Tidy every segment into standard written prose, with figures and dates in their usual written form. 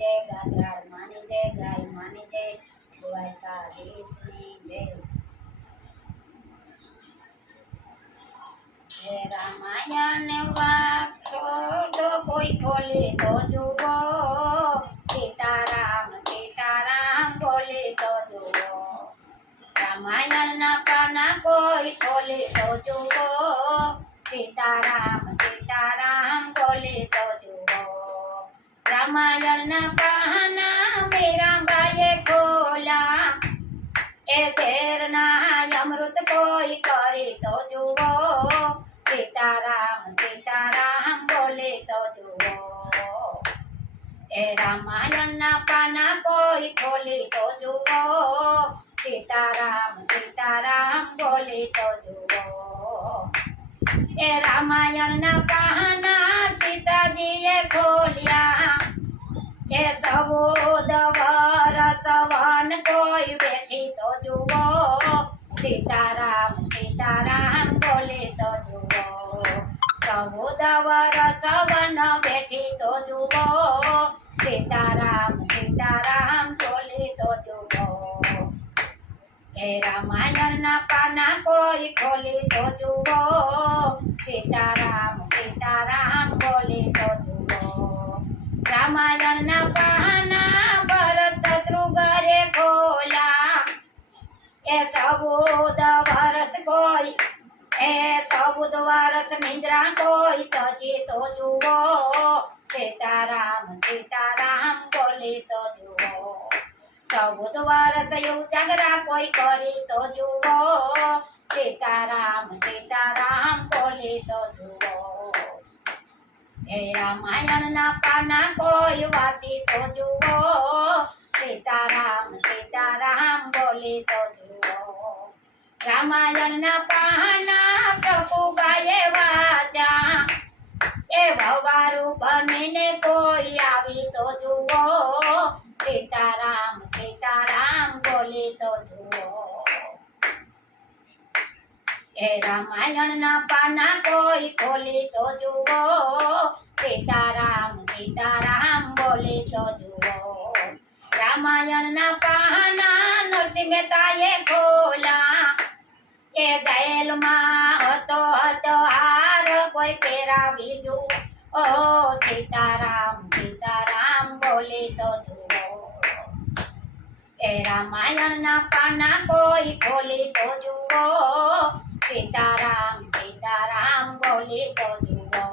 જય, ગાત્રાળ માની જય, ગાય માની જય, દ્વારકાધીશની જય। હે રામાયણ વાંચો જો કોઈ ખોલે તો જુઓ, સીતારામ સીતારામ બોલે તો જુઓ। રામાયણના પાના કોઈ ખોલે તો જુઓ, સીતારામ સીતારામ બોલે તો જુઓ। રામાયણના પાના મીરાબાઈએ ખોલ્યા, એ ઝેરના અમૃત કોઈ કરે તો જુઓ, સીતારામ સીતારામ બોલે તો જુઓ। એ રામાયણના પાના કોઈ ખોલે તો જુઓ, સીતારામ સીતારામ બોલે તો જુઓ। એ રામાયણના પાના સીતાજીએ ખોલ્યા, એ 14 વર્ષ વન કોઈ બેઠી તો જુઓ, સીતારામ સીતારામ બોલે તો જુઓ। 14 વર્ષ વન બેઠી તો જુઓ, સીતારામ સીતારામ બોલે તો જુઓ। એ રામાયણના પાના કોઈ ખોલે તો જુઓ, સીતારામ સીતારામ બોલે તો જુઓ। રામાયણના પાના ભરત શત્રુઘ્ને ખોલ્યા, એ 14 વર્ષ કોઈ, એ 14 વર્ષ નિદ્રા કોઈ તજે તો જુઓ, સીતારામ સીતારામ બોલે તો જુઓ। 14 વર્ષ ઉજાગરા કોઈ કરે તો જુઓ, સીતારામ સીતારામ બોલે તો જુઓ। એ રામાયણના પાના કોઈ વાસી તો જુઓ, સીતારામ સીતારામ બોલે તો જુઓ। રામાયણના પાના સકુબાઈએ વાંચ્યા, એ વવારું બનીને કોઈ આવી તો જુઓ, સીતારામ સીતારામ બોલે તો જુઓ। એ રામાયણના પાના કોઈ ખોલે તો જુઓ, સીતારામ સીતારામ બોલે તો જુઓ। રામાયણના પાના નરસિંહ મહેતાએ ખોલ્યા, એ જેલમાં હતો હાર કોઈ પહેરાવી જુઓ, સીતારામ સીતારામ બોલે તો જુઓ। એ રામાયણના પાના કોઈ ખોલે તો જુઓ, સીતારામ સીતારામ બોલે તો જુઓ।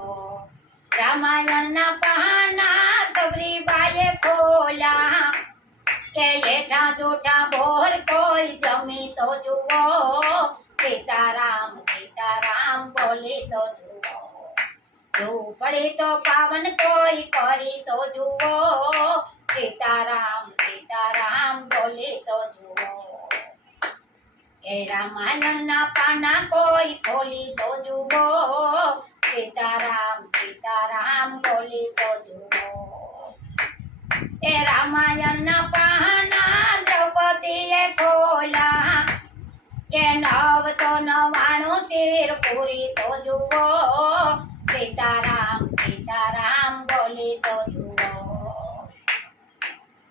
રામાયણના પાના સબરીબાઈએ ખોલ્યા, કે હેઠા જૂઠા બોર કોઈ જમી તો જુઓ, સીતારામ સીતારામ બોલે તો જુઓ। ઝૂંપડી તો પાવન કોઈ કરી તો જુઓ, સીતારામ સીતારામ બોલે તો જુઓ। એ રામાયણના પાના કોઈ ખોલી તો જુઓ, સીતારામ સીતારામ બોલે તો જુઓ। એ રામાયણના પાના દ્રૌપદીએ ખોલ્યા, એ 999 શેર પૂરી તો જુઓ, સીતારામ સીતારામ બોલે તો જુઓ।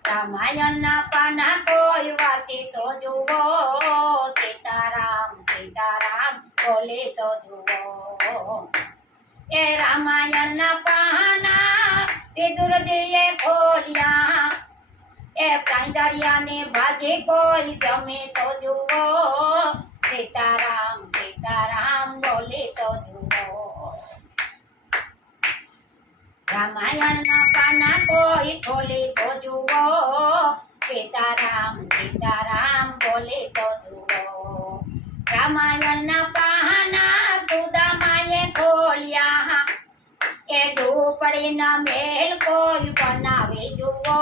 રામાયણના પાના કોઈ વાસી તો જુઓ, સીતારામ સીતારામ બોલે તો જુઓ। એ રામાયણના પાના વિદુરજીએ ખોલ્યા, એ કાંઈ ભાજી કોઈ જમે તો જુઓ, સીતારામ સીતારામ બોલે તો જુઓ। રામાયણના પાના કોઈ ખોલે તો જુઓ, સીતારામ સીતારામ બોલે તો જુઓ। રામાયણના પાના સુદામાએ ખોલ્યા, એ ઝૂંપડીના મહેલ કોઈ બનાવી જુઓ,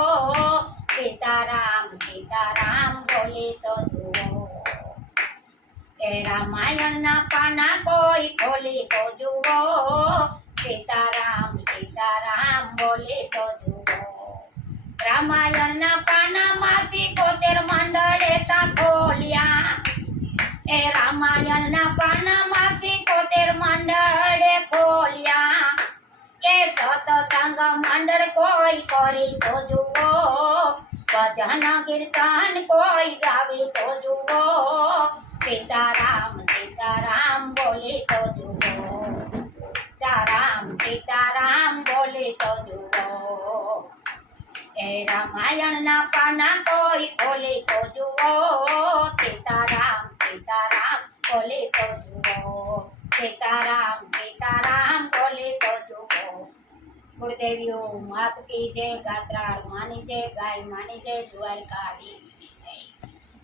સીતારામ સીતારામ બોલે તો જુઓ। એ રામાયણના પાના કોઈ ખોલે તો જુઓ, સીતારામ સીતારામ બોલે તો જુઓ। રામાયણના પાનામાં 70 મંડળે તા ખોલ્યા, એ રામાયણના પાનામાં 70 મંડળે ખોલ્યા, એ સતસંગ મંડળ કોઈ કરી તો જુઓ, ભજન કીર્તન કોઈ ગાવે તો જુઓ સીતારામ સીતારામ બોલે તો જુઓ સીતારામ બોલે તો જુઓ એ રામાયણના પાના કોઈ ખોલે તો જુઓ સીતારામ બોલે તો જુઓ સીતારામ બોલે તો જુઓ ગુરુદેવીઓ માત કી જય ગાત્રાળ માની જય ગાય માની જય દ્વારકાધીશની જય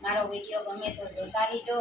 મારો વિડીયો ગમે તો જોતા રહીજો.